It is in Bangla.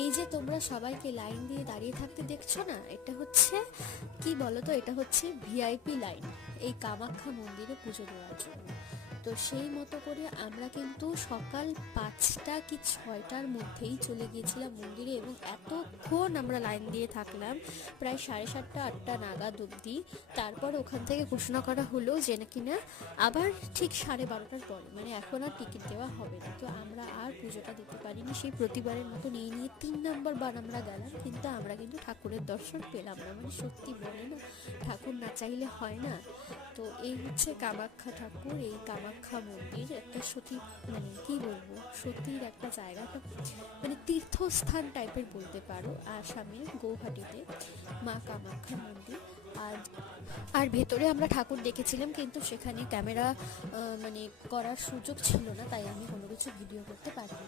এই যে তোমরা সবাইকে লাইন দিয়ে দাঁড়িয়ে থাকতে দেখছো না, এটা হচ্ছে কি বলতো, এটা হচ্ছে ভিআইপি লাইন এই কামাখ্যা মন্দিরে পুজো দেওয়ার জন্য। তো সেই মতো করে আমরা কিন্তু সকাল 5টা কি 6টার মধ্যেই চলে গিয়েছিলাম মন্দিরে, এবং এতক্ষণ আমরা লাইন দিয়ে থাকলাম প্রায় 7:30 8টা নাগাদ অবধি। তারপর ওখান থেকে ঘোষণা করা হলো যে নাকি না আবার ঠিক 12:30টার পরে, মানে এখন আর টিকিট দেওয়া হবে না। তো আমরা আর পুজোটা দিতে পারিনি, সেই প্রতিবারের মতো নিয়ে 3 নম্বর বার আমরা গেলাম, কিন্তু আমরা কিন্তু ঠাকুরের দর্শন পেলাম না। মানে সত্যি বলে না, ঠাকুর না চাইলে হয় না। তো এই হচ্ছে কামাখ্যা ঠাকুর, এই কামাখ্যা মন্দির একটা সতী, মানে কি বলবো, সতীর একটা জায়গা, একটা মানে তীর্থস্থান টাইপের বলতে পারো আসামের গৌহাটিতে মা কামাখ্যা মন্দির। আর আর ভেতরে আমরা ঠাকুর দেখেছিলাম, কিন্তু সেখানে ক্যামেরা মানে করার সুযোগ ছিল না, তাই আমি কোনো কিছু ভিডিও করতে পারিনি।